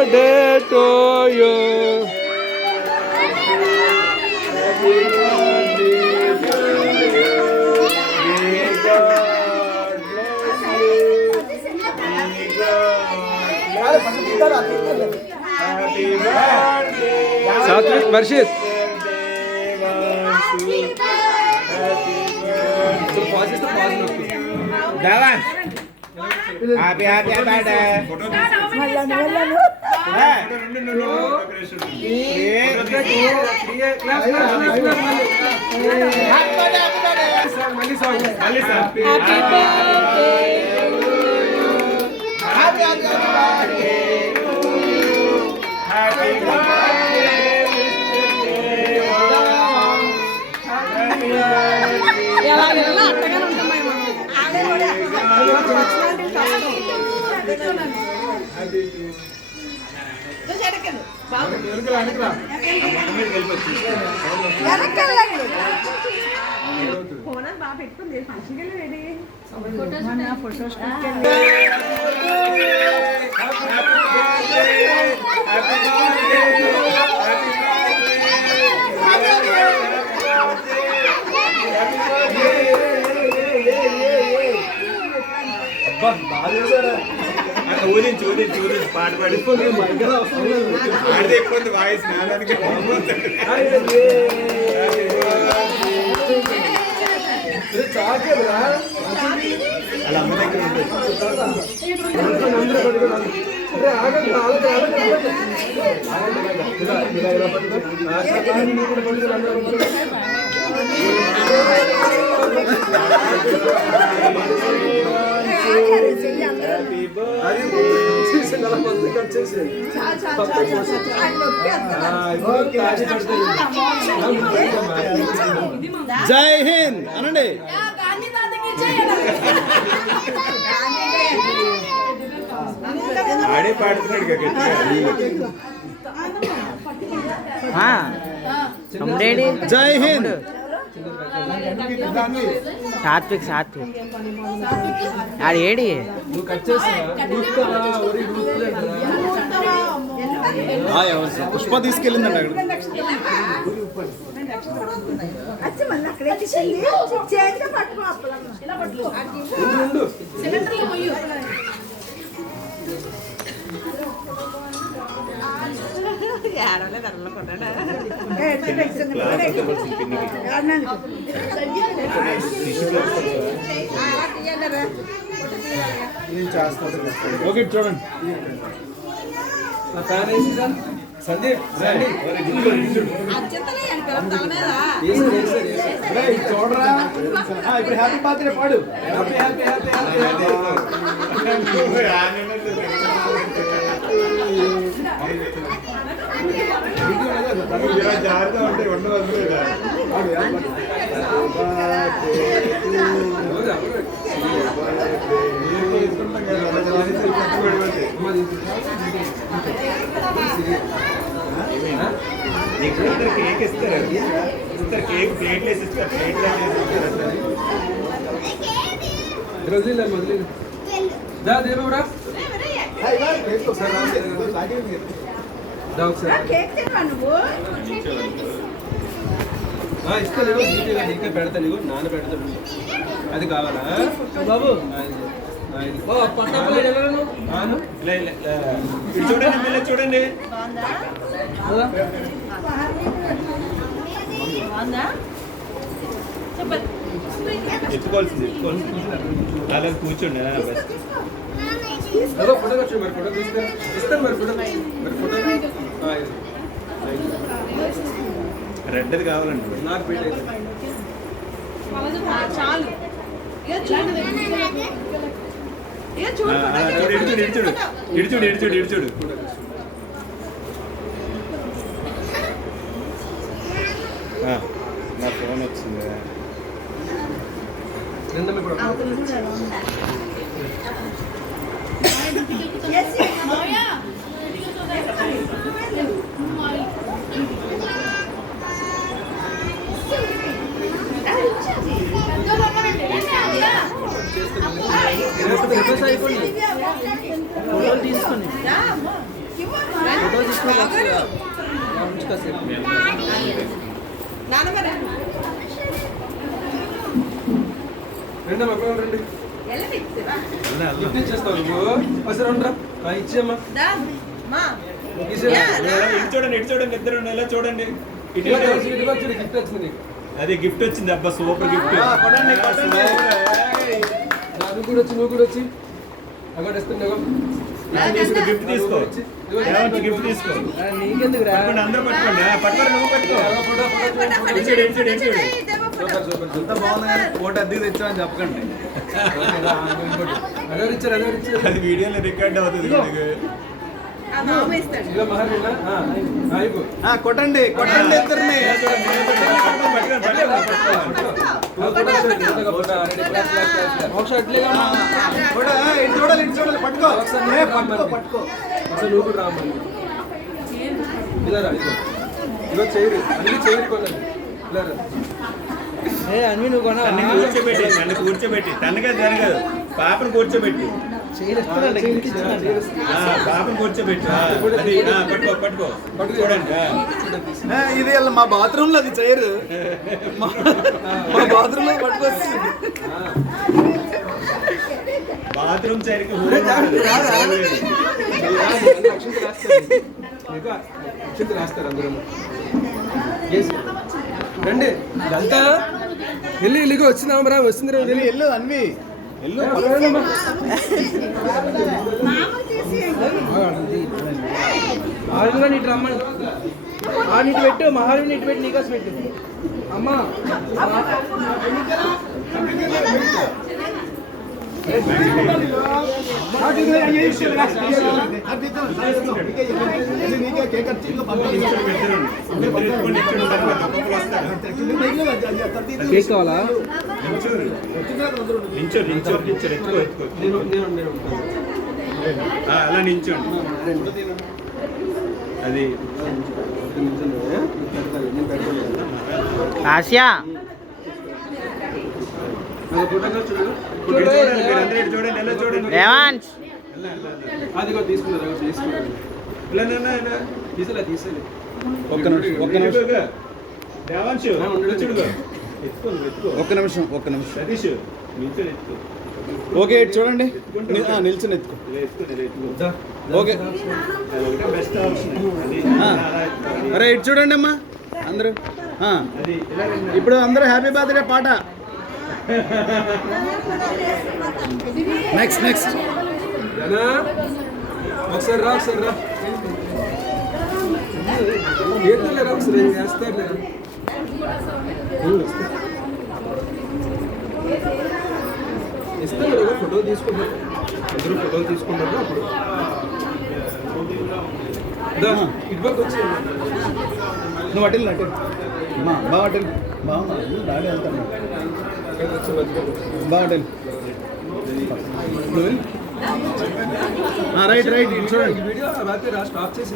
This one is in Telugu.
birthday to you. सात्विक वर्षित హ్యాపీ హ్యాపీ బర్త్డే ఊరించి ఊరించి ఊరించి పాట పాడిపోతే వాయిస్ నాదానికి అలా అమ్మ దగ్గర జై హింద్ అనండి. ఆడే పాడుతున్నాడు జై హింద్. సాత్విక్ సాత్విక్ అది ఏడి పుష్ప తీసుకెళ్ళిందండి అక్కడ ఓకే చూడండి సందీప్ చూడరా ఇప్పుడు హ్యాపీ బర్త్డే పాడు. హ్యాపీ హ్యాపీ హ్యాపీ జాగ్రత్త ఉంటే ఉండవద్దు. నీకు ఇద్దరు కేక్ ఇస్తారు, ఇద్దరు కేక్ ప్లేట్లు వేసి ఇస్తారు, ప్లేట్లు రోజులు మొదలు దేవరా ఇస్తాను నీకే పెడతాను. నీకు నాన్న పెడతాను. అది కావాలా బాబు? చూడండి చూడండి ఎత్తుకోవాల్సింది అలా కూర్చోండి. ఫోటో వచ్చి మరి ఫోటో తీసుకొని ఇస్తాను. మరి ఫోటో మరి ఫోటో రెడ్ది కావాలండి నాకు పెళ్ళి ఇడుచుడు ఇడుచుడు ఇడుచుడు ఇడుచుడు నా ఫోన్ వచ్చింది. తీసుకొని రండి అమ్మా రండి గిఫ్ట్ ఇచ్చేస్తావు నువ్వు అసలు రండిరా ఇచ్చేయమ్మా ఇటు చూడండి ఇటు చూడండి ఇద్దరు ఎలా చూడండి ఇటు గిఫ్ట్ వచ్చింది నీకు. అదే గిఫ్ట్ వచ్చింది అబ్బా సూపర్ గిఫ్ట్ నువ్వు కూడా వచ్చి అక్కడ ఇస్తున్నావు గిఫ్ట్ తీసుకో గిఫ్ట్ తీసుకో నీకెందుకు రా పట్టుకోండి అందరూ పట్టుకోండి పట్టుకోండి నువ్వు పట్టుకో ఇటు చూడు ఇటు చూడు ఇటు చూడు ఎంత బాగుంది కానీ ఫోటో అద్దెకి తెచ్చామని చెప్పకండి. అదే ఇచ్చారు అది వీడియోలో రికార్డ్ అవుతుంది మీకు. ఇదిగో మహారాజా అయిపో కొట్టండి కొట్టండి ఇద్దరిని. ఒకసారి అట్లేగా ఫోటో, ఇటు చూడాలి ఇటు చూడాలి పట్టుకో ఏ, పట్టుకో పట్టుకో. అసలు నువ్వు కూడా రామ్మని ఇలా రా ఇదిగో చేయరు అన్ని చేయరు కొన్నది ఇలా రా ఏ అన్వి నువ్వు కొనా నన్ను కూర్చోబెట్టి తనగా జరగదు పాపను కూర్చోబెట్టి పాపను కూర్చోబెట్టి అది పట్టుకో పట్టుకో చూడండి ఇది అలా మా బాత్రూమ్ లో అది చేయరు. మా బాత్రూమ్ లో పట్టుకొస్తుంది. బాత్రూమ్ సైడ్కి అక్షంత రాస్తారు అందరూ రండి ఇదంతా ఇల్లుగా వచ్చిందామరా వస్తుంది రా ఎల్లు అన్వి ఎల్లు. మహారాజుగా నీటి రమ్మని నీటి పెట్టు మహారాజు నీటి పెట్టి నీకోసం పెట్టు అమ్మా కేక్ కావాలా అలా నించోండి అది ఆసియా చూడండి ఎలా చూడండి రేవాన్స్ అది కూడా తీసుకున్నారు తీసేలే ఒక్క నిమిషం ఒక్క నిమిషం దేవాంశు చూడుగా ఎత్తుకో ఒక్క నిమిషం ఒక్క నిమిషం. సతీష్ నిల్చొని ఎత్తుకో ఓకే ఇటు చూడండి నిల్చుని ఎత్తుకో. ఓకే బెస్ట్ ఆప్షన్ అరే ఇటు చూడండి అమ్మా అందరూ. అది ఇలా ఇప్పుడు అందరూ హ్యాపీ బర్త్డే పాట. నెక్స్ట్ నెక్స్ట్ ఒకసారి రా ఏంటో రా ఒకసారి వేస్తారులే ఇస్తాను కదా ఫోటో తీసుకుంటారు అందరూ ఫోటోలు తీసుకుంటారు అప్పుడు ఇటువరకు వచ్చి నువ్వు అటెల్ అటెల్ బాగా అటెల్ బాగా డాడీ వెళ్తాను బాగా అటెల్. రైట్ రైట్ చూడండి. వీడియో రాత్రి స్టాప్ చేసి